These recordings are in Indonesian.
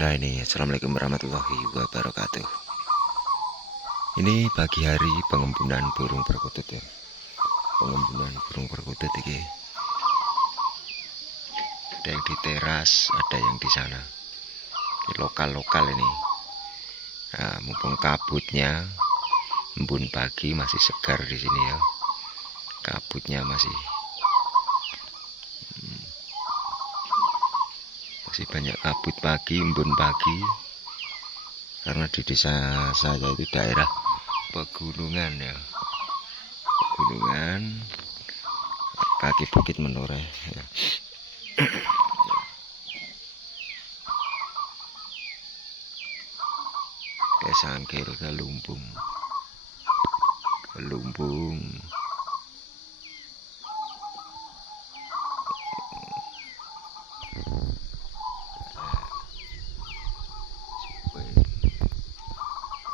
Nah ini, assalamualaikum warahmatullahi wabarakatuh. Ini pagi hari pengembunan burung perkutut ya. Pengembunan burung perkutut ini. Ada yang di teras, ada yang di sana. Ini lokal-lokal ini. Nah, mumpung kabutnya, embun pagi masih segar di sini ya. Kabutnya masih banyak kabut pagi, embun pagi. Karena di desa saya itu daerah pegunungan ya, pegunungan, kaki bukit menoreh ya. Kayak sangkil ke lumbung.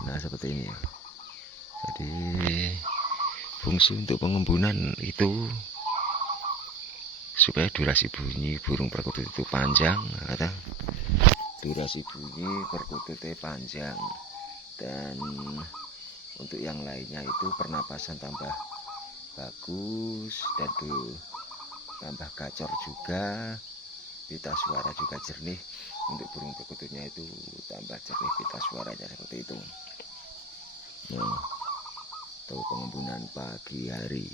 Nah seperti ini ya. Jadi fungsi untuk pengembunan itu supaya durasi bunyi burung perkutut itu panjang, atau durasi bunyi perkututnya panjang, dan untuk yang lainnya itu pernapasan tambah bagus dan tuh tambah gacor juga, pita suara juga jernih. Untuk burung perkututnya itu tambah jernih pita suaranya seperti itu. Nah, atau pengembunan pagi hari.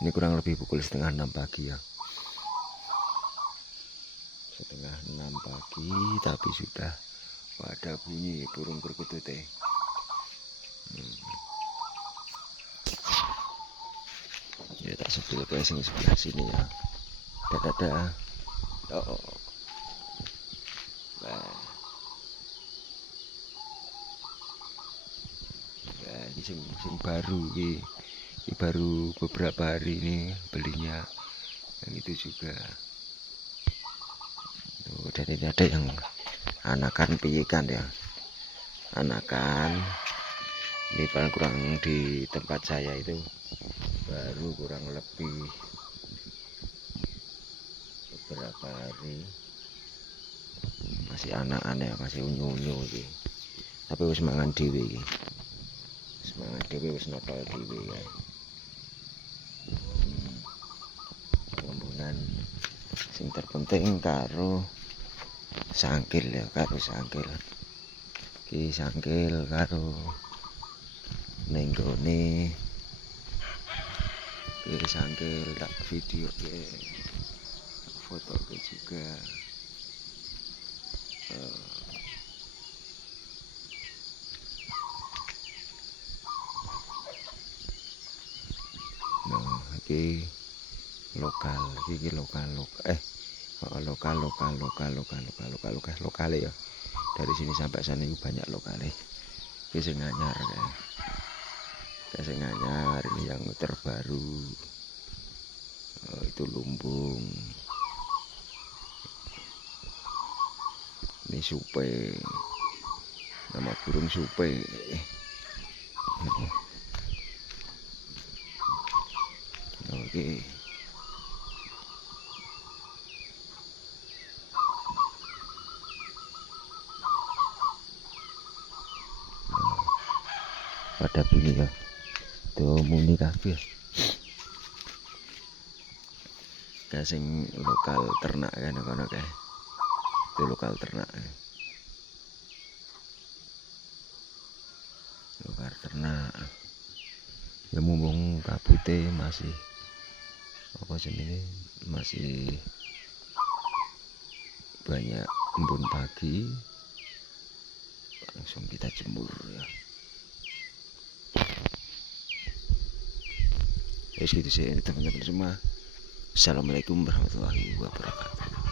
Ini kurang lebih pukul 5:30 pagi ya. 5:30 pagi tapi sudah pada bunyi burung perkutut Ya tak sebut ke sebelah sini ya. Dadah. Oh. Nah. Ya, ini sing baru ini baru beberapa hari ini belinya, yang itu juga. Dan ini ada yang anakan piikan ya, anakan ini paling kurang di tempat saya itu baru kurang lebih beberapa hari, masih anak-anak, masih unyu-unyu gitu. Tapi wis mangan dhewe iki. Semangat dhewe wis notol dhewe ya. Pengembunan sing terpenting karo sangkil ya, karo sangkil. Ki sangkil karo nenggone ki sangkil tak video ke foto ke juga. Nah, iki lokal ya. Dari sini sampai sana itu banyak lokal Iki sing anyar kayak sing anyar ini yang terbaru. Itu lumbung. Ini supe, nama burung supe. Oke. Pada bunyi ya, tuh muni kabeh. Kayak sing lokal ternak kan kono kae. Itu lokal ternak. Lokal ternak. Ya mumpung kabute masih apa jenenge, masih banyak embun pagi, langsung kita jemur ya. Ya segitu sih teman-teman semua. Assalamualaikum warahmatullahi wabarakatuh.